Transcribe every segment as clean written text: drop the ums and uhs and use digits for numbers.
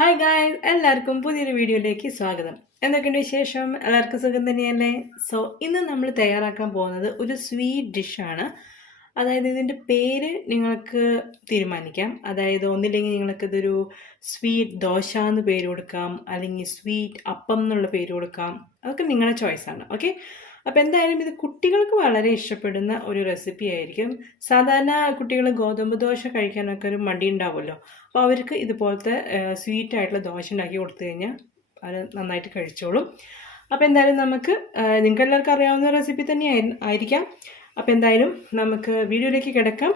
Hi guys, എല്ലാവർക്കും പുതിയൊരു വീഡിയോയിലേക്ക് സ്വാഗതം. എന്തൊക്കെയുണ്ട് വിശേഷം? എല്ലാവർക്കും സുഖം തന്നെയല്ലേ? സോ ഇന്ന് നമ്മൾ തയ്യാറാക്കാൻ പോകുന്നത് ഒരു സ്വീറ്റ് ഡിഷാണ്. അതായത് ഇതിൻ്റെ പേര് നിങ്ങൾക്ക് തീരുമാനിക്കാം. അതായത് ഒന്നില്ലെങ്കിൽ നിങ്ങൾക്കിതൊരു സ്വീറ്റ് ദോശ എന്ന് പേര് കൊടുക്കാം, അല്ലെങ്കിൽ സ്വീറ്റ് അപ്പം എന്നുള്ള പേര് കൊടുക്കാം. അതൊക്കെ നിങ്ങളുടെ ചോയ്സാണ്. ഓക്കെ, അപ്പോൾ എന്തായാലും ഇത് കുട്ടികൾക്ക് വളരെ ഇഷ്ടപ്പെടുന്ന ഒരു റെസിപ്പി ആയിരിക്കും. സാധാരണ കുട്ടികൾ ഗോതമ്പ് ദോശ കഴിക്കാനൊക്കെ ഒരു മടി ഉണ്ടാവുമല്ലോ. അപ്പോൾ അവർക്ക് ഇതുപോലത്തെ സ്വീറ്റ് ആയിട്ടുള്ള ദോശ ഉണ്ടാക്കി കൊടുത്തു കഴിഞ്ഞാൽ അത് നന്നായിട്ട് കഴിച്ചോളും. അപ്പോൾ എന്തായാലും നമുക്ക് നിങ്ങൾക്ക് എല്ലാവർക്കും അറിയാവുന്ന റെസിപ്പി തന്നെ ആയിരിക്കാം. അപ്പോൾ എന്തായാലും നമുക്ക് വീഡിയോയിലേക്ക് കിടക്കാം.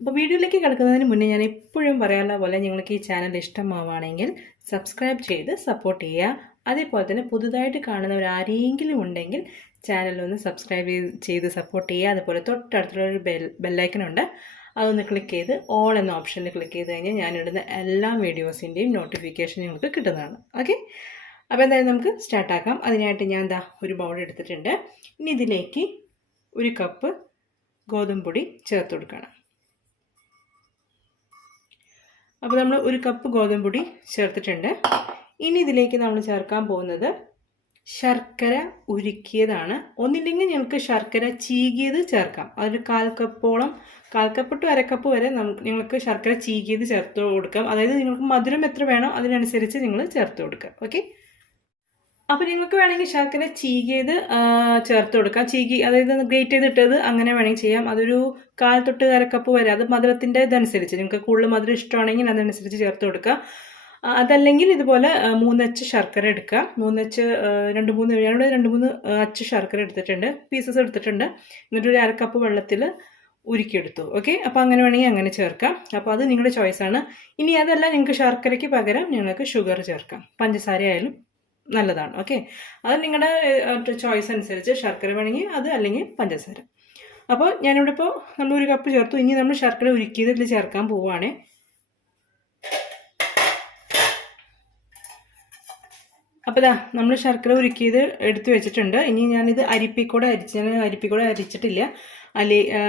അപ്പോൾ വീഡിയോയിലേക്ക് കിടക്കുന്നതിന് മുന്നേ ഞാൻ എപ്പോഴും പറയാനുള്ള പോലെ നിങ്ങൾക്ക് ഈ ചാനൽ ഇഷ്ടമാവുകയാണെങ്കിൽ സബ്സ്ക്രൈബ് ചെയ്ത് സപ്പോർട്ട് ചെയ്യുക. അതേപോലെ തന്നെ പുതുതായിട്ട് കാണുന്നവർ ആരെങ്കിലും ഉണ്ടെങ്കിൽ ചാനലൊന്ന് സബ്സ്ക്രൈബ് ചെയ്ത് സപ്പോർട്ട് ചെയ്യുക. അതുപോലെ തൊട്ടടുത്തുള്ളൊരു ബെല്ലൈക്കൺ ഉണ്ട്, അതൊന്ന് ക്ലിക്ക് ചെയ്ത് ഓൾ എന്ന ഓപ്ഷനിൽ ക്ലിക്ക് ചെയ്ത് കഴിഞ്ഞാൽ ഞാനിടുന്ന എല്ലാ വീഡിയോസിൻ്റെയും നോട്ടിഫിക്കേഷൻ നിങ്ങൾക്ക് കിട്ടുന്നതാണ്. ഓക്കെ, അപ്പോൾ എന്തായാലും നമുക്ക് സ്റ്റാർട്ടാക്കാം. അതിനായിട്ട് ഞാൻ ഒരു ബൗൾ എടുത്തിട്ടുണ്ട്. ഇനി ഇതിലേക്ക് 1 കപ്പ് ഗോതമ്പ് പൊടി ചേർത്ത് കൊടുക്കണം. അപ്പോൾ നമ്മൾ 1 കപ്പ് ഗോതമ്പ് പൊടി ചേർത്തിട്ടുണ്ട്. ഇനി ഇതിലേക്ക് നമ്മൾ ചേർക്കാൻ പോകുന്നത് ശർക്കര ഉരുക്കിയതാണ്. ഒന്നില്ലെങ്കിൽ നിങ്ങൾക്ക് ശർക്കര ചീകിയത് ചേർക്കാം. അതൊരു 1/4 കപ്പോളം, 1/4 കപ്പ് ടു 1/2 കപ്പ് വരെ നിങ്ങൾക്ക് ശർക്കര ചീകിയത് ചേർത്ത് കൊടുക്കാം. അതായത് നിങ്ങൾക്ക് മധുരം എത്ര വേണോ അതിനനുസരിച്ച് നിങ്ങൾ ചേർത്ത് കൊടുക്കുക. ഓക്കെ, അപ്പോൾ നിങ്ങൾക്ക് വേണമെങ്കിൽ ശർക്കര ചീകിയത് ചേർത്ത് കൊടുക്കാം. അതായത് ഗ്രേറ്റ് ചെയ്തിട്ടത് അങ്ങനെ വേണമെങ്കിൽ ചെയ്യാം. അതൊരു 1/4 തൊട്ട് 1/2 കപ്പ് വരെ, അത് മധുരത്തിൻ്റെ ഇതനുസരിച്ച് നിങ്ങൾക്ക് കൂടുതൽ മധുരം ഇഷ്ടമാണെങ്കിൽ അതനുസരിച്ച് ചേർത്ത് കൊടുക്കുക. അതല്ലെങ്കിൽ ഇതുപോലെ 3 അച്ച് ശർക്കര എടുക്കുക. 3 അച്ച് 2-3 അച്ച് ശർക്കര എടുത്തിട്ടുണ്ട്, പീസസ് എടുത്തിട്ടുണ്ട്. എന്നിട്ടൊരു 1/2 കപ്പ് വെള്ളത്തിൽ ഉരുക്കിയെടുത്തു. ഓക്കെ, അപ്പോൾ അങ്ങനെ വേണമെങ്കിൽ അങ്ങനെ ചേർക്കാം. അപ്പോൾ അത് നിങ്ങളുടെ ചോയ്സാണ്. ഇനി അതല്ല, നിങ്ങൾക്ക് ശർക്കരയ്ക്ക് പകരം നിങ്ങൾക്ക് ഷുഗർ ചേർക്കാം. പഞ്ചസാര ആയാലും നല്ലതാണ്. ഓക്കെ, അത് നിങ്ങളുടെ ചോയ്സ് അനുസരിച്ച് ശർക്കര വേണമെങ്കിൽ അത്, അല്ലെങ്കിൽ പഞ്ചസാര. അപ്പോൾ ഞാനിവിടെ ഇപ്പോൾ നമ്മൾ 1 കപ്പ് ചേർത്തു. ഇനി നമ്മൾ ശർക്കര ഉരുക്കിയത് ഇതിൽ ചേർക്കാൻ പോവുകയാണ്. അപ്പോൾ നമ്മൾ ശർക്കര ഉരുക്കിയത് എടുത്തു വെച്ചിട്ടുണ്ട്. ഇനി ഞാനിത് അരിപ്പിക്കൂടെ അരിച്ചിട്ടില്ല,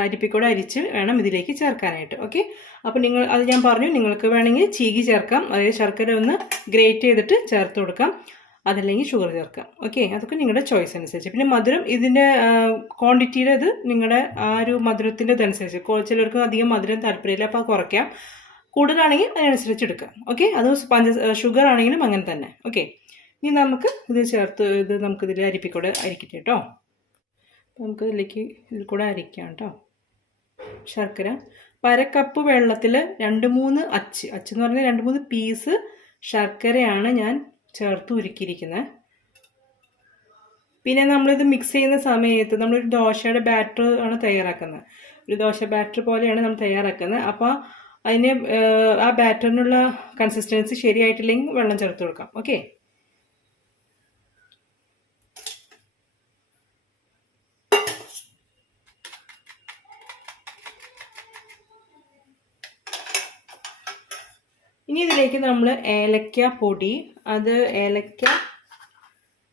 അരിപ്പിക്കൂടെ അരിച്ച് വേണം ഇതിലേക്ക് ചേർക്കാനായിട്ട്. ഓക്കെ, അപ്പോൾ അത് ഞാൻ പറഞ്ഞു, നിങ്ങൾക്ക് വേണമെങ്കിൽ ചീകി ചേർക്കാം. അതായത് ശർക്കര ഒന്ന് ഗ്രേറ്റ് ചെയ്തിട്ട് ചേർത്ത് കൊടുക്കാം, അതല്ലെങ്കിൽ ഷുഗർ ചേർക്കാം. ഓക്കെ, അതൊക്കെ നിങ്ങളുടെ ചോയ്സ് അനുസരിച്ച്. പിന്നെ മധുരം ഇതിൻ്റെ ക്വാണ്ടിറ്റിയുടെ ഇത് നിങ്ങളുടെ ആ ഒരു മധുരത്തിൻ്റെ ഇതനുസരിച്ച്. ചിലർക്ക് അധികം മധുരം താല്പര്യമില്ല, അപ്പോൾ കുറയ്ക്കാം. കൂടുതലാണെങ്കിൽ അതിനനുസരിച്ച് എടുക്കാം. ഓക്കെ, അത് ഷുഗർ ആണെങ്കിലും അങ്ങനെ തന്നെ. ഓക്കെ, ഇനി നമുക്ക് ഇത് നമുക്കിതിൽ അരിപ്പിക്കൂടെ അരിക്കട്ടെ കേട്ടോ. നമുക്ക് ഇതിൽ കൂടെ അരിക്കാം കേട്ടോ. ശർക്കര 1/2 കപ്പ് വെള്ളത്തിൽ 2-3 അച്ച് എന്ന് പറഞ്ഞാൽ 2-3 പീസ് ശർക്കരയാണ് ഞാൻ ചേർത്ത് ഉരുക്കിയിരിക്കുന്നത്. പിന്നെ നമ്മളിത് മിക്സ് ചെയ്യുന്ന സമയത്ത് നമ്മളൊരു ദോശയുടെ ബാറ്റർ ആണ് തയ്യാറാക്കുന്നത്. ഒരു ദോശ ബാറ്റർ പോലെയാണ് നമ്മൾ തയ്യാറാക്കുന്നത്. അപ്പോൾ അതിന് ആ ബാറ്ററിനുള്ള കൺസിസ്റ്റൻസി ശരിയായിട്ടില്ലെങ്കിൽ വെള്ളം ചേർത്ത് കൊടുക്കാം. ഓക്കെ, ഇനി ഇതിലേക്ക് നമ്മൾ ഏലക്ക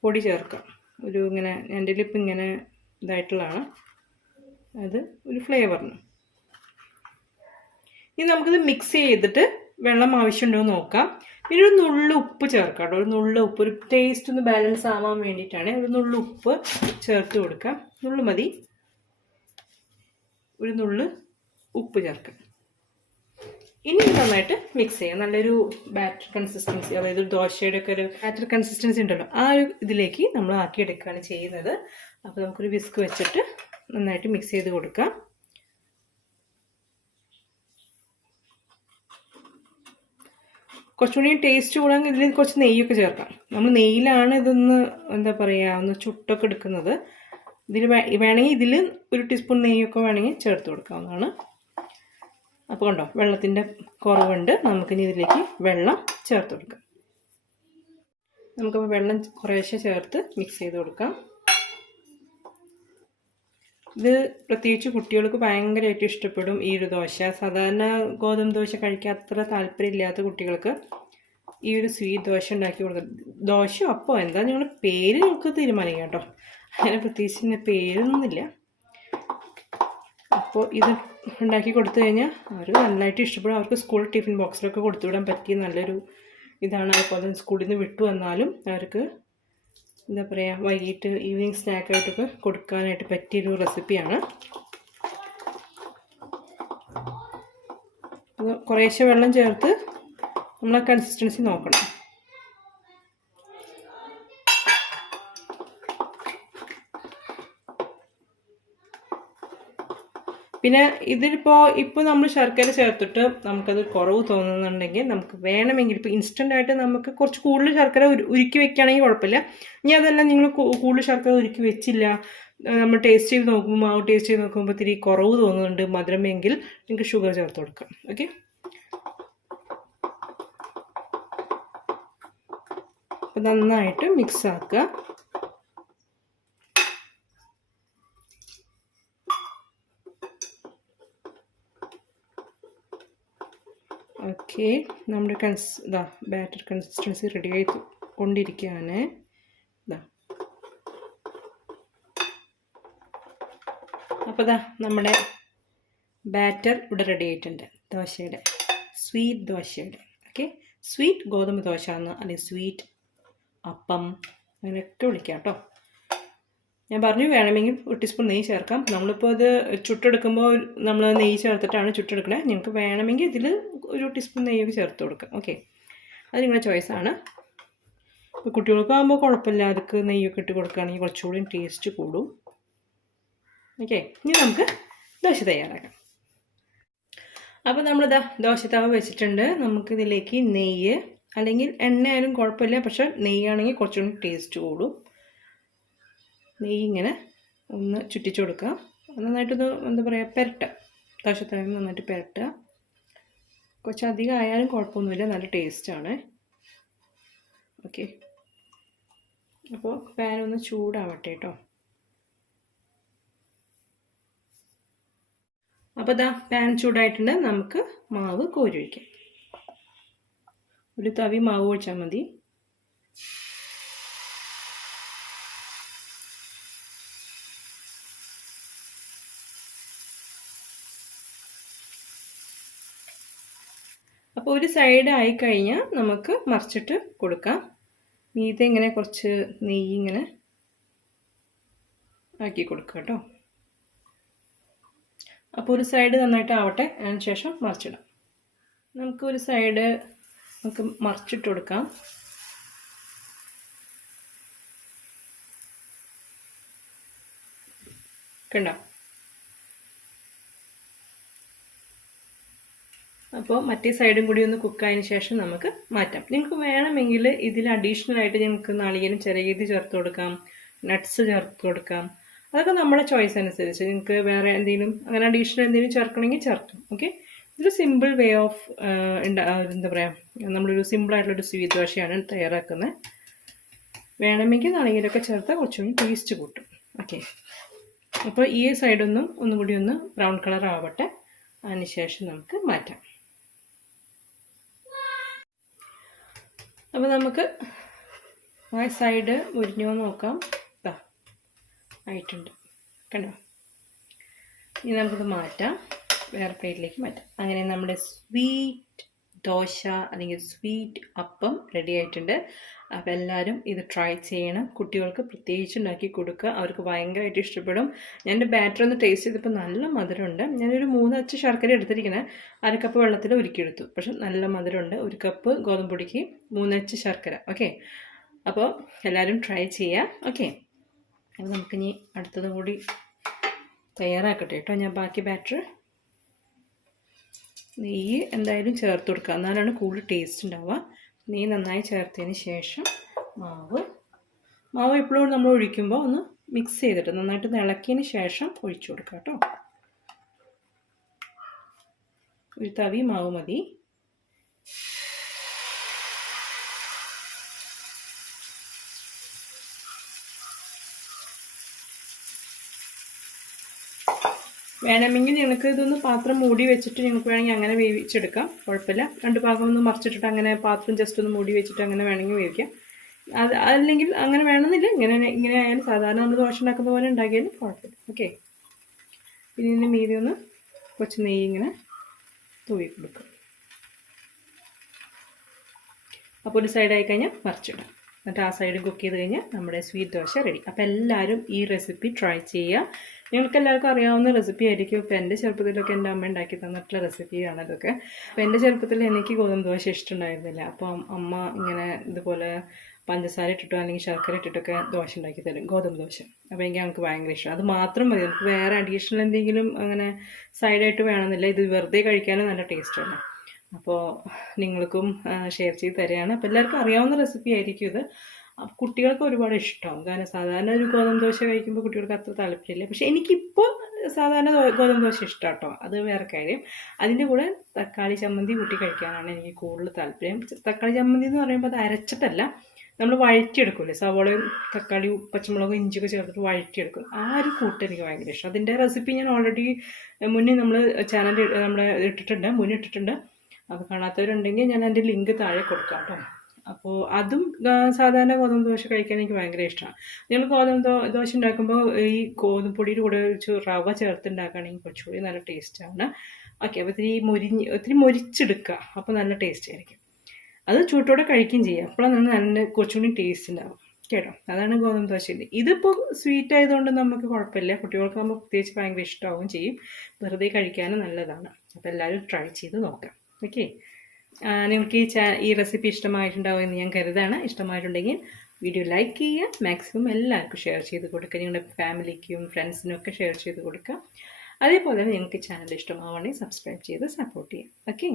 പൊടി ചേർക്കാം. ഇങ്ങനെ എൻ്റെ ലിപ്പ് ഇങ്ങനെ ഇതായിട്ടുള്ളതാണ്, അത് ഒരു ഫ്ലേവറിന്. ഇനി നമുക്കിത് മിക്സ് ചെയ്തിട്ട് വെള്ളം ആവശ്യമുണ്ടോ എന്ന് നോക്കാം. പിന്നെ ഒരു നുള്ളു ഉപ്പ് ചേർക്കാം കേട്ടോ. ഒരു നുള്ളു ഉപ്പ്, ഒരു ടേസ്റ്റ് ഒന്ന് ബാലൻസ് ആവാൻ വേണ്ടിയിട്ടാണ്. ഒരു നുള്ളു ഉപ്പ് ചേർത്ത് കൊടുക്കാം. നുള്ളു മതി, ഒരു നുള്ളു ഉപ്പ് ചേർക്കാം. ഇനി നന്നായിട്ട് മിക്സ് ചെയ്യാം. നല്ലൊരു ബാറ്റർ കൺസിസ്റ്റൻസി, അതായത് ദോശയുടെ ഒക്കെ ഒരു ബാറ്റർ കൺസിസ്റ്റൻസി ഉണ്ടല്ലോ, ആ ഒരു ഇതിലേക്ക് നമ്മൾ ആക്കിയെടുക്കുകയാണ് ചെയ്യുന്നത്. അപ്പോൾ നമുക്കൊരു വിസ്ക് വെച്ചിട്ട് നന്നായിട്ട് മിക്സ് ചെയ്ത് കൊടുക്കാം. കുറച്ചുകൂടി ടേസ്റ്റ് കൂടാൻ ഇതിൽ കുറച്ച് നെയ്യൊക്കെ ചേർക്കാം. നമ്മൾ നെയ്യിലാണ് ഇതൊന്ന് ഒന്ന് ചുട്ടൊക്കെ എടുക്കുന്നത്. ഇതിൽ വേണമെങ്കിൽ ഇതിൽ 1 ടീസ്പൂൺ നെയ്യൊക്കെ വേണമെങ്കിൽ ചേർത്ത് കൊടുക്കാവുന്നതാണ്. അപ്പോൾ കണ്ടോ, വെള്ളത്തിൻ്റെ കുറവുണ്ട്. നമുക്കിനി ഇതിലേക്ക് വെള്ളം ചേർത്ത് കൊടുക്കാം. നമുക്കപ്പോൾ വെള്ളം കുറേശ്ശെ ചേർത്ത് മിക്സ് ചെയ്ത് കൊടുക്കാം. ഇത് പ്രത്യേകിച്ച് കുട്ടികൾക്ക് ഭയങ്കരമായിട്ട് ഇഷ്ടപ്പെടും ഈ ഒരു ദോശ. സാധാരണ ഗോതമ്പ് ദോശ കഴിക്കാൻ അത്ര താല്പര്യമില്ലാത്ത കുട്ടികൾക്ക് ഈ ഒരു സ്വീറ്റ് ദോശ ഉണ്ടാക്കി കൊടുക്കാം. ദോശ അപ്പോൾ എന്താ നിങ്ങളുടെ പേര് നമുക്ക് തീരുമാനിക്കാം കേട്ടോ. അങ്ങനെ പ്രത്യേകിച്ച് പേരൊന്നുമില്ല. അപ്പോൾ ഇത് ഉണ്ടാക്കി കൊടുത്തു കഴിഞ്ഞാൽ അവർ നന്നായിട്ട് ഇഷ്ടപ്പെടും. അവർക്ക് സ്കൂൾ ടിഫിൻ ബോക്സിലൊക്കെ കൊടുത്തുവിടാൻ പറ്റിയ നല്ലൊരു ഇതാണ്. അതുപോലെ സ്കൂളിൽ നിന്ന് വിട്ടു വന്നാലും അവർക്ക് എന്താ പറയുക, വൈകിട്ട് ഈവനിങ് സ്നാക്കായിട്ടൊക്കെ കൊടുക്കാനായിട്ട് പറ്റിയൊരു റെസിപ്പിയാണ്. കുറേശ്ശെ വെള്ളം ചേർത്ത് നമ്മൾ കൺസിസ്റ്റൻസി നോക്കണം. പിന്നെ ഇപ്പോൾ നമ്മൾ ശർക്കര ചേർത്തിട്ട് നമുക്കത് കുറവ് തോന്നുന്നുണ്ടെങ്കിൽ നമുക്ക് വേണമെങ്കിൽ ഇപ്പോൾ ഇൻസ്റ്റൻ്റായിട്ട് നമുക്ക് കുറച്ച് കൂടുതൽ ശർക്കര ഉരുക്കി വെക്കുകയാണെങ്കിൽ കുഴപ്പമില്ല. ഇനി അതല്ല നിങ്ങൾ കൂടുതൽ ശർക്കര ഉരുക്കി വെച്ചില്ല, നമ്മൾ ടേസ്റ്റ് ചെയ്ത് നോക്കുമ്പോൾ മാവ് ടേസ്റ്റ് ചെയ്ത് നോക്കുമ്പോൾ ഇത്തിരി കുറവ് തോന്നുന്നുണ്ട് മധുരമെങ്കിൽ നിങ്ങൾക്ക് ഷുഗർ ചേർത്ത് കൊടുക്കാം. ഓക്കെ, അപ്പോൾ നന്നായിട്ട് മിക്സ് ആക്കുക. ഓക്കെ, നമ്മുടെ ബാറ്റർ കൺസിസ്റ്റൻസി റെഡി ആയി കൊണ്ടിരിക്കുകയാണ്. അപ്പോൾ നമ്മുടെ ബാറ്റർ ഇവിടെ റെഡി ആയിട്ടുണ്ട്. ദോശയുടെ സ്വീറ്റ് ദോശയുടെ. ഓക്കെ, സ്വീറ്റ് ഗോതമ്പ് ദോശ എന്ന്, അല്ലെങ്കിൽ സ്വീറ്റ് അപ്പം അങ്ങനെയൊക്കെ വിളിക്കാം കേട്ടോ. ഞാൻ പറഞ്ഞു വേണമെങ്കിൽ ഒരു ടീസ്പൂൺ നെയ്യ് ചേർക്കാം. നമ്മളിപ്പോൾ അത് ചുട്ടെടുക്കുമ്പോൾ നമ്മൾ നെയ്യ് ചേർത്തിട്ടാണ് ചുട്ടെടുക്കണേ. നിങ്ങൾക്ക് വേണമെങ്കിൽ ഇതിൽ ഒരു ടീസ്പൂൺ നെയ്യൊക്കെ ചേർത്ത് കൊടുക്കാം. ഓക്കെ, അത് നിങ്ങളുടെ ചോയ്സാണ്. ഇപ്പോൾ കുട്ടികൾക്കാകുമ്പോൾ കുഴപ്പമില്ല, അതൊക്കെ നെയ്യൊക്കെ ഇട്ട് കൊടുക്കുകയാണെങ്കിൽ കുറച്ചുകൂടി ടേസ്റ്റ് കൂടും. ഓക്കെ, ഇനി നമുക്ക് ദോശ തയ്യാറാക്കാം. അപ്പോൾ നമ്മളിതാ ദോശ തവ വെച്ചിട്ടുണ്ട്. നമുക്കിതിലേക്ക് നെയ്യ് അല്ലെങ്കിൽ എണ്ണ ആയാലും കുഴപ്പമില്ല, പക്ഷെ നെയ്യാണെങ്കിൽ കുറച്ചുകൂടി ടേസ്റ്റ് കൂടും. നെയ്യ് ഇങ്ങനെ ഒന്ന് ചുറ്റിച്ചു കൊടുക്കുക. നന്നായിട്ടൊന്ന് എന്താ പറയുക, പുരട്ടുക. ദോശത്തവ നന്നായിട്ട് പുരട്ടുക. കുറച്ചധികം ആയാലും കുഴപ്പമൊന്നുമില്ല, നല്ല ടേസ്റ്റാണ്. ഓക്കെ, അപ്പോൾ പാൻ ഒന്ന് ചൂടാവട്ടെ കേട്ടോ. അപ്പോൾ പാൻ ചൂടായിട്ടുണ്ട്. നമുക്ക് മാവ് കോരി ഒഴിക്കാം. ഒരു തവി മാവ് ഒഴിച്ചാൽ മതി. അപ്പോൾ ഒരു സൈഡ് ആയിക്കഴിഞ്ഞാൽ നമുക്ക് മറിച്ചിട്ട് കൊടുക്കാം. മീതെ ഇങ്ങനെ കുറച്ച് നെയ്യ് ഇങ്ങനെ ആക്കി കൊടുക്കുക കേട്ടോ. അപ്പോൾ ഒരു സൈഡ് നന്നായിട്ട് ആവട്ടെ, അതിന് ശേഷം മറിച്ചിടാം. നമുക്കൊരു സൈഡ് നമുക്ക് മറിച്ചിട്ട് കൊടുക്കാം. കണ്ടോ? അപ്പോൾ മറ്റേ സൈഡും കൂടി ഒന്ന് കുക്കായതിന് ശേഷം നമുക്ക് മാറ്റാം. നിങ്ങൾക്ക് വേണമെങ്കിൽ ഇതിൽ അഡീഷണലായിട്ട് നിങ്ങൾക്ക് നാളികേരം ചെറിയത് ചേർത്ത് കൊടുക്കാം, നട്ട്സ് ചേർത്ത് കൊടുക്കാം. അതൊക്കെ നമ്മുടെ ചോയ്സ് അനുസരിച്ച്. നിങ്ങൾക്ക് വേറെ എന്തെങ്കിലും അങ്ങനെ അഡീഷണൽ എന്തെങ്കിലും ചേർക്കണമെങ്കിൽ ചേർക്കും. ഓക്കെ, ഇതൊരു സിമ്പിൾ വേ ഓഫ് എന്താ പറയുക, നമ്മളൊരു സിമ്പിളായിട്ടുള്ളൊരു സ്വീറ്റ് ദോശയാണ് തയ്യാറാക്കുന്നത്. വേണമെങ്കിൽ നാളികേരമൊക്കെ ചേർത്താൽ കുറച്ചുകൂടി ടേസ്റ്റ് കൂട്ടും. ഓക്കെ, അപ്പോൾ ഈ ഒന്നും കൂടി ഒന്ന് ബ്രൗൺ കളർ ആവട്ടെ, അതിന് ശേഷം നമുക്ക് മാറ്റാം. അപ്പോൾ നമുക്ക് ആ സൈഡ് മുരിഞ്ഞോ നോക്കാം. ആയിട്ടുണ്ട്, കണ്ടോ? ഇനി നമുക്കിത് മാറ്റാം, വേറെ പ്ലേറ്റിലേക്ക് മാറ്റാം. അങ്ങനെ നമ്മുടെ സ്വീറ്റ് ദോശ അല്ലെങ്കിൽ സ്വീറ്റ് അപ്പം റെഡി ആയിട്ടുണ്ട്. അപ്പോൾ എല്ലാവരും ഇത് ട്രൈ ചെയ്യണം. കുട്ടികൾക്ക് പ്രത്യേകിച്ച് ഉണ്ടാക്കി കൊടുക്കുക, അവർക്ക് ഭയങ്കരമായിട്ട് ഇഷ്ടപ്പെടും. ഞാൻ എൻ്റെ ബാറ്റർ ഒന്ന് ടേസ്റ്റ് ചെയ്തപ്പോൾ നല്ല മധുരമുണ്ട്. ഞാനൊരു 3 അച്ച് ശർക്കര എടുത്തിരിക്കുന്നത്, 1 കപ്പ് വെള്ളത്തിൽ ഉരുക്കിയെടുത്തു. പക്ഷെ നല്ല മധുരമുണ്ട്. 1 കപ്പ് ഗോതമ്പ് പൊടിക്ക് 3 അച്ച് ശർക്കര. ഓക്കെ, അപ്പോൾ എല്ലാവരും ട്രൈ ചെയ്യുക. ഓക്കെ, അപ്പോൾ നമുക്കിനി അടുത്തതും കൂടി തയ്യാറാക്കട്ടെ കേട്ടോ. ഞാൻ ബാക്കി ബാറ്റർ നെയ്യ് എന്തായാലും ചേർത്ത് കൊടുക്കുക, എന്നാലാണ് കൂടുതൽ ടേസ്റ്റ് ഉണ്ടാവുക. നെയ്യ് നന്നായി ചേർത്തതിന് ശേഷം മാവ് എപ്പോഴും നമ്മൾ ഒഴിക്കുമ്പോൾ ഒന്ന് മിക്സ് ചെയ്തിട്ട് നന്നായിട്ട് ഇളക്കിയതിന് ശേഷം ഒഴിച്ചു കൊടുക്കുക കേട്ടോ. ഒരു തവി മാവ് മതി. വേണമെങ്കിൽ നിങ്ങൾക്ക് ഇതൊന്ന് പാത്രം മൂടി വെച്ചിട്ട് നിങ്ങൾക്ക് വേണമെങ്കിൽ അങ്ങനെ വേവിച്ചെടുക്കാം, കുഴപ്പമില്ല. 2 ഭാഗം ഒന്ന് മറിച്ചിട്ടിട്ട് അങ്ങനെ പാത്രം ജസ്റ്റ് ഒന്ന് മൂടി വെച്ചിട്ട് അങ്ങനെ വേണമെങ്കിൽ വേവിക്കാം. അല്ലെങ്കിൽ അങ്ങനെ വേണമെന്നില്ല, ഇങ്ങനെ ആയാലും സാധാരണ നമ്മൾ ദോശ ഉണ്ടാക്കുന്ന പോലെ ഉണ്ടാക്കിയാലും കുഴപ്പമില്ല. ഓക്കെ, പിന്നെ ഇതിൻ്റെ മീതി ഒന്ന് കുറച്ച് നെയ്യ് ഇങ്ങനെ തൂവി കൊടുക്കുക. അപ്പോൾ ഒരു സൈഡായി കഴിഞ്ഞാൽ മറിച്ചിടാം. എന്നിട്ട് ആ സൈഡ് കുക്ക് ചെയ്ത് കഴിഞ്ഞാൽ നമ്മുടെ സ്വീറ്റ് ദോശ റെഡി. അപ്പോൾ എല്ലാവരും ഈ റെസിപ്പി ട്രൈ ചെയ്യുക. നിങ്ങൾക്ക് എല്ലാവർക്കും അറിയാവുന്ന റെസിപ്പി ആയിരിക്കും. ഇപ്പോൾ എൻ്റെ ചെറുപ്പത്തിലൊക്കെ എൻ്റെ അമ്മ ഉണ്ടാക്കി തന്നിട്ടുള്ള റെസിപ്പിയാണ് ഇതൊക്കെ. അപ്പോൾ എൻ്റെ ചെറുപ്പത്തിൽ എനിക്ക് ഗോതമ്പ് ദോശ ഇഷ്ടമുണ്ടായിരുന്നില്ല. അപ്പോൾ അമ്മ ഇങ്ങനെ ഇതുപോലെ പഞ്ചസാര ഇട്ടിട്ടോ അല്ലെങ്കിൽ ശർക്കര ഇട്ടിട്ടൊക്കെ ദോശ ഉണ്ടാക്കി തരും, ഗോതമ്പ് ദോശ. അപ്പോൾ ഞങ്ങൾക്ക് ഭയങ്കര ഇഷ്ടം. അത് മാത്രം മതി, നമുക്ക് വേറെ അഡീഷണൽ എന്തെങ്കിലും അങ്ങനെ സൈഡായിട്ട് വേണമെന്നില്ല. ഇത് വെറുതെ കഴിക്കാനും നല്ല ടേസ്റ്റാണ്. അപ്പോൾ നിങ്ങൾക്കും ഷെയർ ചെയ്ത് തരികയാണ്. അപ്പോൾ എല്ലാവർക്കും അറിയാവുന്ന റെസിപ്പി ആയിരിക്കും ഇത്. കുട്ടികൾക്ക് ഒരുപാട് ഇഷ്ടമാവും. കാരണം സാധാരണ ഒരു ഗോതമ്പ് ദോശ കഴിക്കുമ്പോൾ കുട്ടികൾക്ക് അത്ര താല്പര്യമില്ല. പക്ഷേ എനിക്കിപ്പോൾ സാധാരണ ഗോതമ്പ് ദോശ ഇഷ്ടം കേട്ടോ, അത് വേറെ കാര്യം. അതിൻ്റെ കൂടെ തക്കാളി ചമ്മന്തി കൂട്ടി കഴിക്കാനാണ് എനിക്ക് കൂടുതൽ താല്പര്യം. തക്കാളി ചമ്മന്തി എന്ന് പറയുമ്പോൾ അത് അരച്ചിട്ടല്ല, നമ്മൾ വഴറ്റിയെടുക്കില്ലേ, സവോളയും തക്കാളിയും പച്ചമുളകും ഇഞ്ചിയൊക്കെ ചേർത്തിട്ട് വഴറ്റിയെടുക്കും. ആ ഒരു കൂട്ട് എനിക്ക് ഭയങ്കര ഇഷ്ടം. അതിൻ്റെ റെസിപ്പി ഞാൻ ഓൾറെഡി മുന്നേ നമ്മൾ ചാനലിൽ ഇട്ടിട്ടുണ്ട്, മുന്നിട്ടിട്ടുണ്ട്. അത് കാണാത്തവരുണ്ടെങ്കിൽ ഞാൻ അതിൻ്റെ ലിങ്ക് താഴെ കൊടുക്കാം കേട്ടോ. അപ്പോൾ അതും സാധാരണ ഗോതമ്പ് ദോശ കഴിക്കാൻ എനിക്ക് ഭയങ്കര ഇഷ്ടമാണ്. നിങ്ങൾ ഗോതമ്പ് ദോശ ഉണ്ടാക്കുമ്പോൾ ഈ ഗോതമ്പ് പൊടിയുടെ കൂടെ റവ ചേർത്ത് ഉണ്ടാക്കുകയാണെങ്കിൽ കുറച്ചുകൂടി നല്ല ടേസ്റ്റാണ്. ഓക്കെ, അപ്പോൾ ഒത്തിരി മൊരിച്ചെടുക്കുക, അപ്പോൾ നല്ല ടേസ്റ്റ് ആയിരിക്കും. അത് ചൂട്ടോടെ കഴിക്കുകയും ചെയ്യാം, അപ്പോഴാണ് നല്ല കുറച്ചുകൂടി ടേസ്റ്റ് ഉണ്ടാവും കേട്ടോ. അതാണ് ഗോതമ്പ് ദോശയിൽ. ഇതിപ്പോൾ സ്വീറ്റ് ആയതുകൊണ്ട് നമുക്ക് കുഴപ്പമില്ല, കുട്ടികൾക്ക് നമ്മൾ പ്രത്യേകിച്ച് ഭയങ്കര ഇഷ്ടമാവുകയും ചെയ്യും. വെറുതെ കഴിക്കാനും നല്ലതാണ്. അപ്പോൾ എല്ലാവരും ട്രൈ ചെയ്ത് നോക്കാം. ഓക്കെ, നിങ്ങൾക്ക് ഈ റെസിപ്പി ഇഷ്ടമായിട്ടുണ്ടാവും എന്ന് ഞാൻ കരുതാണ്. ഇഷ്ടമായിട്ടുണ്ടെങ്കിൽ വീഡിയോ ലൈക്ക് ചെയ്യുക, മാക്സിമം എല്ലാവർക്കും ഷെയർ ചെയ്ത് കൊടുക്കുക. നിങ്ങളുടെ ഫാമിലിക്കും ഫ്രണ്ട്സിനും ഒക്കെ ഷെയർ ചെയ്ത് കൊടുക്കുക. അതേപോലെ നിങ്ങൾക്ക് ചാനൽ ഇഷ്ടമാവുകയാണെങ്കിൽ സബ്സ്ക്രൈബ് ചെയ്ത് സപ്പോർട്ട് ചെയ്യാം. ഓക്കെ,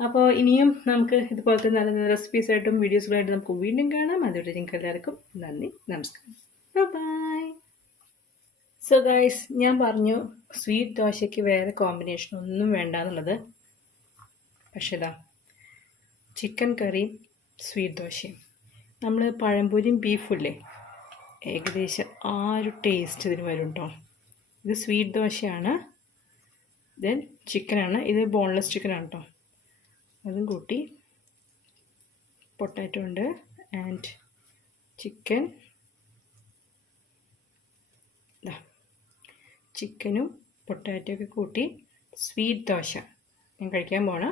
അപ്പോൾ ഇനിയും നമുക്ക് ഇതുപോലത്തെ നല്ല നല്ല റെസിപ്പീസായിട്ടും വീഡിയോസുകളായിട്ട് നമുക്ക് വീണ്ടും കാണാം. അതുകൊണ്ട് നിങ്ങൾക്ക് എല്ലാവർക്കും നന്ദി, നമസ്കാരം, ബൈ. സോ ഗൈസ്, ഞാൻ പറഞ്ഞു സ്വീറ്റ് ദോശയ്ക്ക് വേറെ കോമ്പിനേഷൻ ഒന്നും വേണ്ട എന്നുള്ളത്. പക്ഷേ ഇതാ ചിക്കൻ കറിയും സ്വീറ്റ് ദോശയും, നമ്മൾ പഴംപൊരിയും ബീഫുമില്ലേ, ഏകദേശം ആ ഒരു ടേസ്റ്റ് ഇതിന് വരുന്നുണ്ടോ. ഇത് സ്വീറ്റ് ദോശയാണ്, ദെൻ ചിക്കനാണ്, ഇത് ബോൺലെസ് ചിക്കനാണ് കേട്ടോ. അതും കൂട്ടി പൊട്ടാറ്റോ ഉണ്ട് ആൻഡ് ചിക്കൻ, ചിക്കനും പൊട്ടാറ്റോ ഒക്കെ കൂട്ടി സ്വീറ്റ് ദോശ ഞാൻ കഴിക്കാൻ പോണ.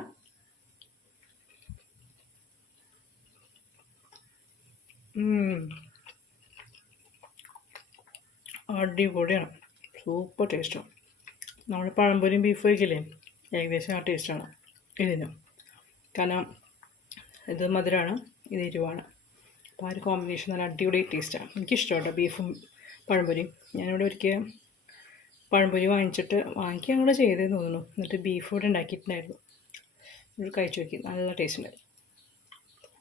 അടിപൊളിയാണ്, സൂപ്പർ ടേസ്റ്റാണ്. നമ്മൾ പഴംപൊരിയും ബീഫ് വയ്ക്കില്ലേ, ഏകദേശം ആ ടേസ്റ്റാണ് ഇതിന്. കാരണം ഇത് മധുരമാണ്, ഇത് എരിവാണ്. അപ്പോൾ ആ ഒരു കോമ്പിനേഷൻ നല്ല അടിപൊളി ടേസ്റ്റാണ്. എനിക്കിഷ്ടമാണ് ബീഫും പഴംപൊരിയും. ഞാനിവിടെ ഒരിക്കൽ പഴംപൊരി വാങ്ങിക്കുക കൂടെ ചെയ്തതെന്ന് തോന്നുന്നു. എന്നിട്ട് ബീഫ് കൂടെ ഉണ്ടാക്കിയിട്ടുണ്ടായിരുന്നു. ഇത് കഴിച്ചു നോക്കി, നല്ല ടേസ്റ്റ് ഉണ്ട്.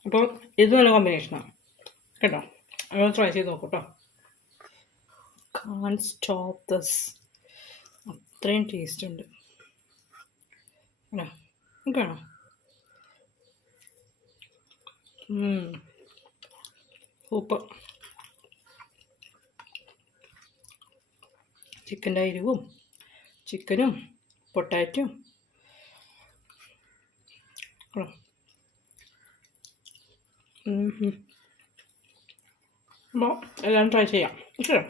അപ്പോൾ ഇത് നല്ല കോമ്പിനേഷനാണ് കേട്ടോ. അതൊന്ന് ട്രൈ ചെയ്ത് നോക്കൂ കേട്ടോ. കാൺ സ്റ്റോപ്പ് ദസ്, അത്രയും ടേസ്റ്റ് ഉണ്ട് കാണോ. സൂപ്പർ. ചിക്കൻ്റെ എരിവും ചിക്കനും പൊട്ടാറ്റോയും അപ്പോൾ എല്ലാം ട്രൈ ചെയ്യാം. ഇഷ്ടം.